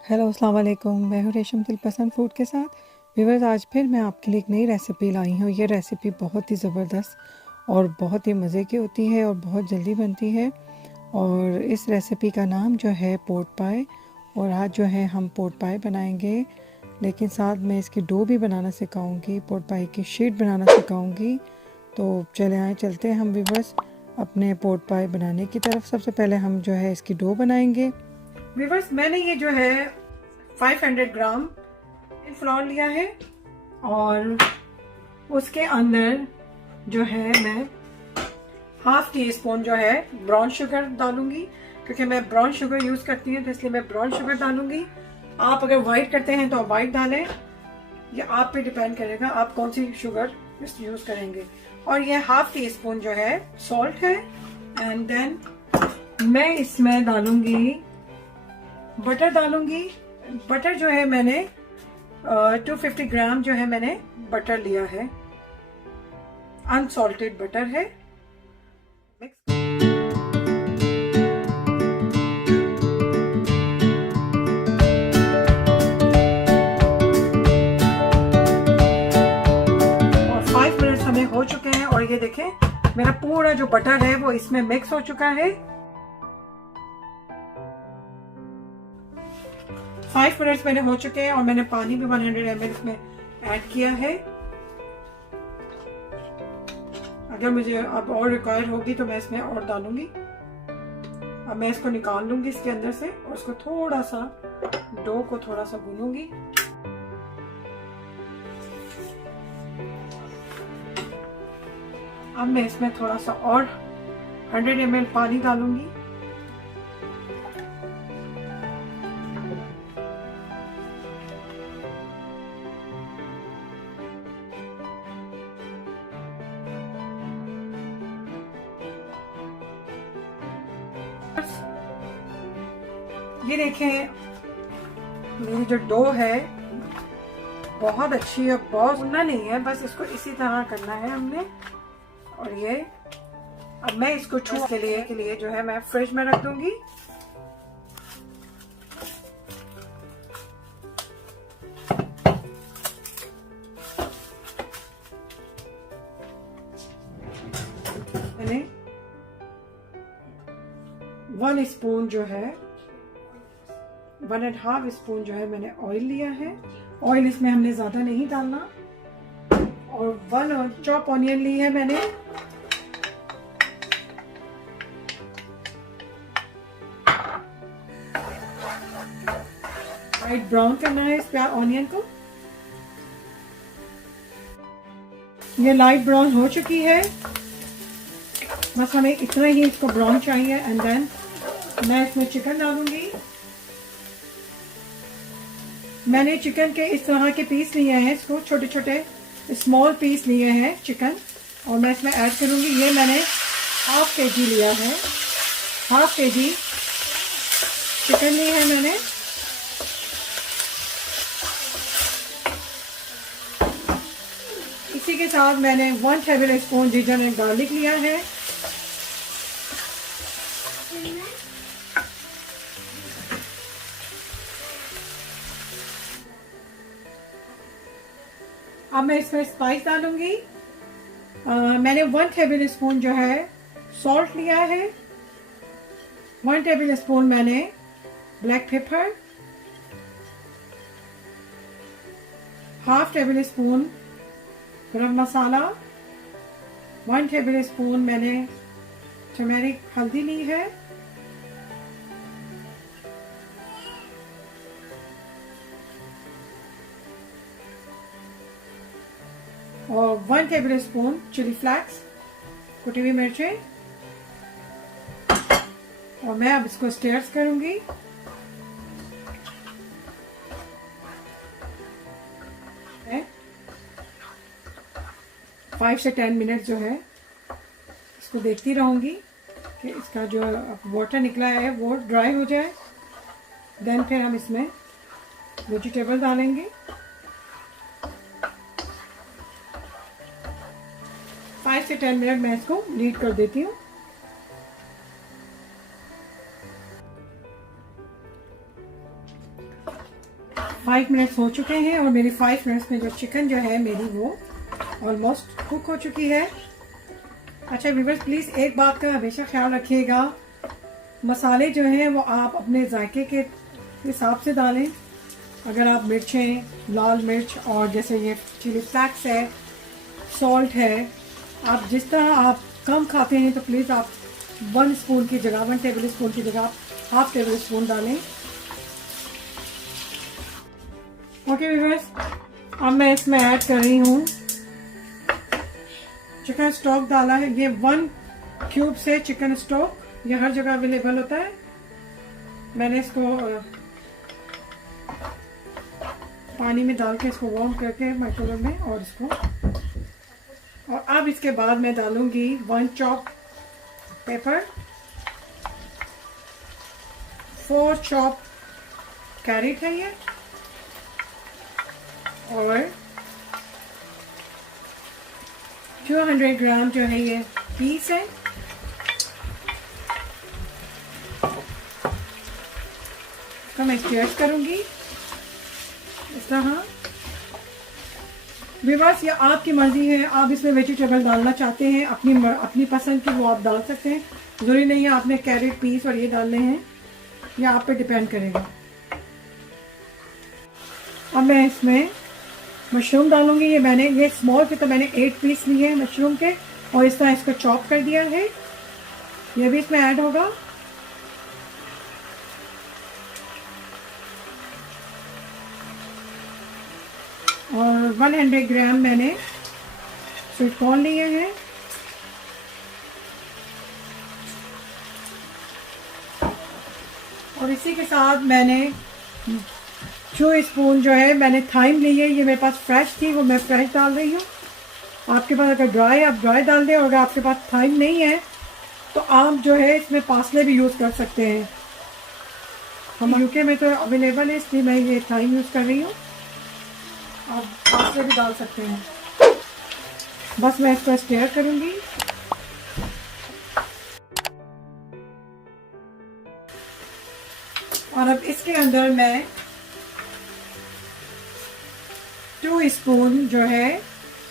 Hello अस्सलाम वालेकुम। मैं हूँ रेशम दिलपसंद फूड के साथ। व्यूअर्स, आज फिर मैं आपके लिए एक नई रेसिपी लाई हूँ। ये रेसिपी बहुत ही ज़बरदस्त और बहुत ही मज़े की होती है और बहुत जल्दी बनती है। और इस रेसिपी का नाम जो है पोट पाए। और आज जो है हम पोट पाए बनाएंगे, लेकिन साथ में इसकी डो भी बनाना सिखाऊंगी, पोट पाए की शीट बनाना सिखाऊंगी। तो चलते हैं हम व्यूअर्स अपने पोट पाए बनाने की तरफ। सबसे पहले हम जो है इसकी डो बनाएंगे। व्यूअर्स, मैंने ये जो है 500 ग्राम फ्लोर लिया है और उसके अंदर जो है मैं हाफ टी स्पून जो है ब्राउन शुगर डालूंगी, क्योंकि मैं ब्राउन शुगर यूज करती हूँ तो इसलिए मैं ब्राउन शुगर डालूंगी। आप अगर वाइट करते हैं तो आप वाइट डालें, ये आप पे डिपेंड करेगा आप कौन सी शुगर यूज करेंगे। और ये हाफ टी स्पून जो है सॉल्ट है। एंड देन मैं इसमें डालूंगी बटर डालूंगी। बटर जो है मैंने 250 ग्राम जो है मैंने बटर लिया है, अनसॉल्टेड बटर है। और 5 मिनट्स हमें हो चुके हैं और ये देखें मेरा पूरा जो बटर है वो इसमें मिक्स हो चुका है। 5 मिनट्स मैंने हो चुके हैं और मैंने पानी भी 100 ml इसमें ऐड किया है। अगर मुझे अब और रिक्वायर होगी तो मैं इसमें और डालूंगी। अब मैं इसको निकाल लूंगी इसके अंदर से और इसको थोड़ा सा डो को थोड़ा सा गूंदूंगी। अब मैं इसमें थोड़ा सा और 100 ml पानी डालूंगी। ये देखें मेरी जो डो है बहुत अच्छी है, बहुत गूंदना नहीं है, बस इसको इसी तरह करना है हमने। और ये अब मैं इसको छू के लिए जो है मैं फ्रिज में रख दूंगी। मैंने 1 स्पून जो है 1.5 स्पून जो है मैंने ऑयल लिया है। ऑयल इसमें हमने ज्यादा नहीं डालना। और 1 चॉप ऑनियन ली है मैंने। लाइट ब्राउन करना है इस प्याज ऑनियन को। ये लाइट ब्राउन हो चुकी है, बस हमें इतना ही इसको ब्राउन चाहिए। एंड देन मैं इसमें चिकन डालूंगी। मैंने चिकन के इस तरह के पीस लिए हैं, इसको छोटे छोटे स्मॉल पीस लिए हैं चिकन, और मैं इसमें ऐड करूंगी। ये मैंने हाफ kg लिया है, हाफ kg चिकन ली है मैंने। इसी के साथ मैंने 1 table spoon ginger and garlic लिया है। अब मैं इसमें स्पाइस डालूंगी। मैंने 1 टेबल स्पून जो है सॉल्ट लिया है, 1 टेबल स्पून मैंने black pepper, half table spoon गरम मसाला, 1 टेबल स्पून मैंने टर्मेरिक हल्दी ली है, और 1 टेबल स्पून चिली फ्लैक्स, कुटी हुई मिर्चें। और मैं अब इसको स्टिर्स करूंगी। मैं 5 से 10 मिनट जो है इसको देखती रहूंगी कि इसका जो वाटर निकला है वो ड्राई हो जाए। देन फिर हम इसमें वेजिटेबल डालेंगे। 5 से 10 मिनट मैं इसको लीड कर देती हूँ। 5 मिनट्स हो चुके हैं और मेरी 5 मिनट्स में जो चिकन जो है मेरी वो ऑलमोस्ट कुक हो चुकी है। अच्छा व्यूअर्स, प्लीज़ एक बात का हमेशा ख्याल रखिएगा, मसाले जो हैं वो आप अपने जायके के हिसाब से डालें। अगर आप मिर्चें, लाल मिर्च और जैसे ये चिली फ्लैक्स है, सॉल्ट है, आप जिस तरह आप कम खाते हैं तो प्लीज़ आप 1 स्पून की जगह 1 टेबल स्पून की जगह 1/2 टेबल स्पून डालें। ओके व्यूअर्स, अब मैं इसमें ऐड कर रही हूँ चिकन स्टॉक डाला है। ये 1 क्यूब से चिकन स्टॉक, ये हर जगह अवेलेबल होता है। मैंने इसको पानी में डाल के इसको वार्म करके माइक्रोवेव में और इसको, और अब इसके बाद मैं डालूंगी 1 चॉप पेपर, 4 चॉप कैरेट है ये, और 200 ग्राम जो है ये पीस है। तो मैं स्टीयर करूंगी इस तरह। व्यूअर्स, ये आपकी मर्जी है, आप इसमें वेजिटेबल डालना चाहते हैं अपनी पसंद की वो आप डाल सकते हैं। जरूरी नहीं है आपने कैरेट, पीस और ये डालने हैं, ये आप पे डिपेंड करेगा। अब मैं इसमें मशरूम डालूंगी। ये स्मॉल के तो मैंने 8 पीस लिए हैं मशरूम के, और इस तरह इसको चॉप कर दिया है, ये भी इसमें ऐड होगा। और 100 ग्राम मैंने स्वीट कॉर्न लिए हैं। और इसी के साथ मैंने 2 स्पून जो है मैंने थाइम ली है, ये मेरे पास फ्रेश थी, वो मैं फ्रेश डाल रही हूँ। आपके पास अगर ड्राई, आप ड्राई डाल दें, और अगर आपके पास थाइम नहीं है तो आप जो है इसमें पार्सले भी यूज़ कर सकते हैं। हम यूके में तो अवेलेबल है, इसलिए मैं ये थाइम यूज़ कर रही हूँ। आप पार्सले भी डाल सकते हैं। बस मैं इसको स्टीयर करूँगी। और अब इसके अंदर मैं 2 स्पून जो है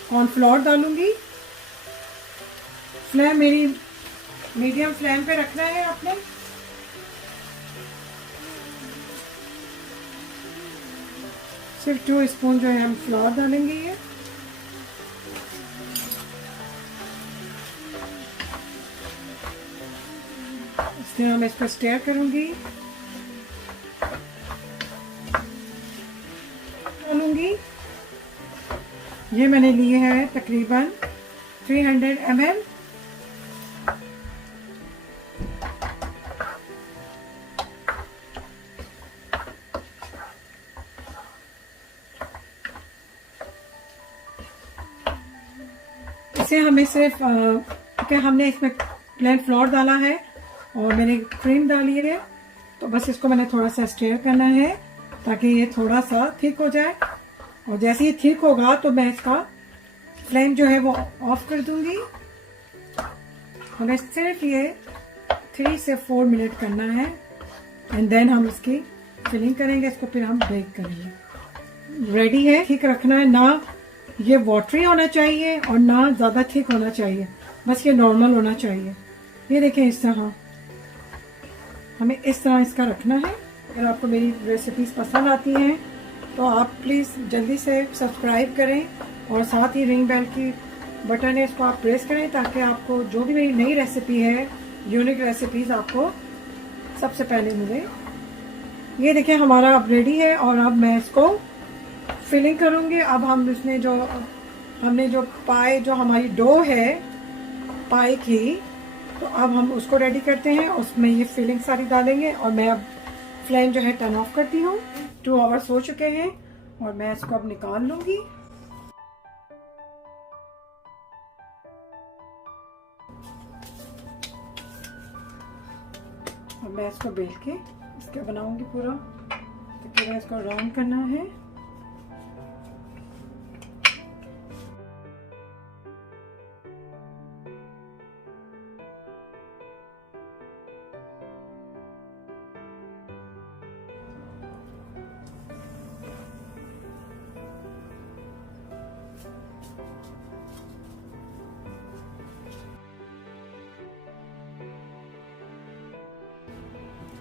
कॉर्नफ्लोर डालूंगी। फ्लेम मेरी मीडियम फ्लेम पे रखना है आपने। सिर्फ 2 स्पून जो है हम फ्लोर डालेंगे ये। इसलिए मैं इसको स्टीयर करूंगी, डालूंगी। ये मैंने लिए हैं तकरीबन 300 ml। इसे हमें सिर्फ क्योंकि हमने इसमें प्लेन फ्लोर डाला है और मैंने क्रीम डाली है, तो बस इसको मैंने थोड़ा सा स्टीयर करना है ताकि ये थोड़ा सा थिक हो जाए। और जैसे ही ठीक होगा तो मैं इसका फ्लेम जो है वो ऑफ कर दूंगी। हमें सिर्फ ये 3 से 4 मिनट करना है, एंड देन हम इसकी फिलिंग करेंगे। इसको फिर हम बेक करेंगे। रेडी है। ठीक रखना है, ना ये वाटरी होना चाहिए और ना ज़्यादा थिक होना चाहिए, बस ये नॉर्मल होना चाहिए। ये देखें, इस तरह हमें इस तरह इसका रखना है। अगर आपको मेरी रेसिपीज़ पसंद आती हैं तो आप प्लीज़ जल्दी से सब्सक्राइब करें, और साथ ही रिंग बेल की बटन है, इसको आप प्रेस करें ताकि आपको जो भी मेरी नई रेसिपी है, यूनिक रेसिपीज़ आपको सबसे पहले मिले। ये देखें हमारा अब रेडी है, और अब मैं इसको फिलिंग करूँगी। अब हम इसमें हमने जो पाए, जो हमारी डो है पाए की, तो अब हम उसको रेडी करते हैं। उसमें ये फिलिंग सारी डालेंगे, और मैं अब फ्लेम जो है टर्न ऑफ करती हूँ। 2 आवर्स हो चुके हैं और मैं इसको अब निकाल लूँगी। और मैं इसको बेल के इसके बनाऊंगी पूरा, तो पूरा इसको राउंड करना है।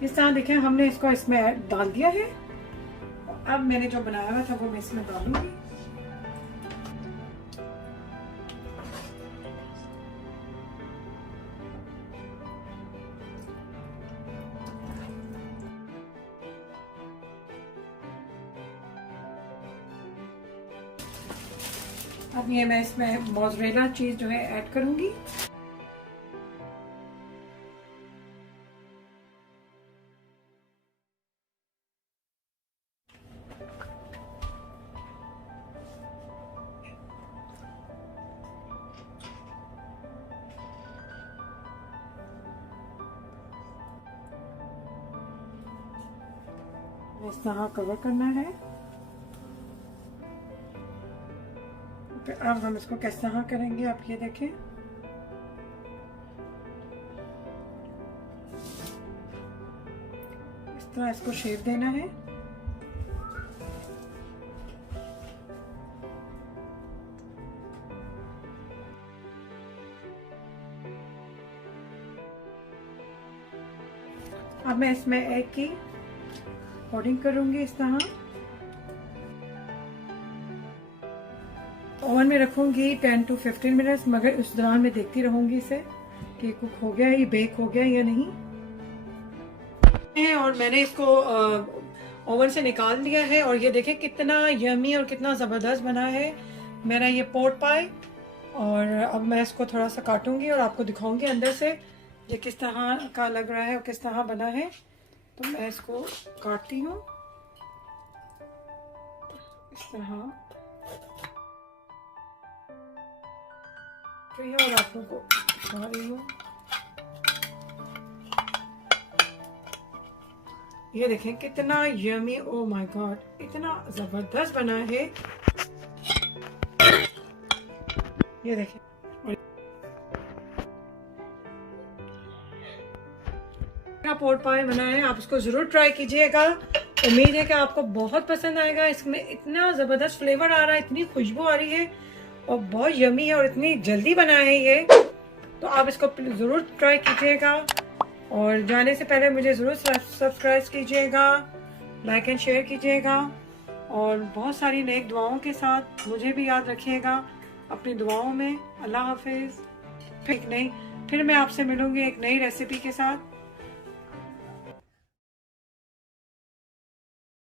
इस तरह देखें हमने इसको इसमें डाल दिया है। अब मैंने जो बनाया हुआ था वो मैं इसमें डालूंगी। अब ये मैं इसमें मोज़रेला चीज जो है ऐड करूंगी। इस तरह कवर करना है। अब हम इसको किस तरह करेंगे आप ये देखें। इस तरह इसको शेप देना है। अब मैं इसमें एग की कोटिंग करूंगी इस तरह। ओवन में रखूंगी 10 to 15 मिनट्स, मगर उस दौरान मैं देखती रहूंगी इसे कि कुक हो गया, ये बेक हो गया या नहीं। और मैंने इसको ओवन से निकाल दिया है और ये देखें कितना यमी और कितना ज़बरदस्त बना है मेरा ये पोर्क पाई। और अब मैं इसको थोड़ा सा काटूंगी और आपको दिखाऊंगी अंदर से ये किस तरह का लग रहा है और किस तरह बना है। तो मैं इसको काटती हूँ इस तरह और आप लोगों को दिखा रही हूँ। ये देखें कितना यमी, ओ माय गॉड, इतना जबरदस्त बना है। ये देखें पोर्क पाई बना है, आप इसको जरूर ट्राई कीजिएगा। उम्मीद है कि आपको बहुत पसंद आएगा। इसमें इतना जबरदस्त फ्लेवर आ रहा है, इतनी खुशबू आ रही है और बहुत यमी है और इतनी जल्दी बना है ये। तो आप इसको जरूर ट्राई कीजिएगा और जाने से पहले मुझे जरूर सब्सक्राइब कीजिएगा, लाइक एंड शेयर कीजिएगा और बहुत सारी नेक दुआओं के साथ मुझे भी याद रखिएगा अपनी दुआओं में। अल्लाह हाफिज। फिर मैं आपसे मिलूंगी एक नई रेसिपी के साथ।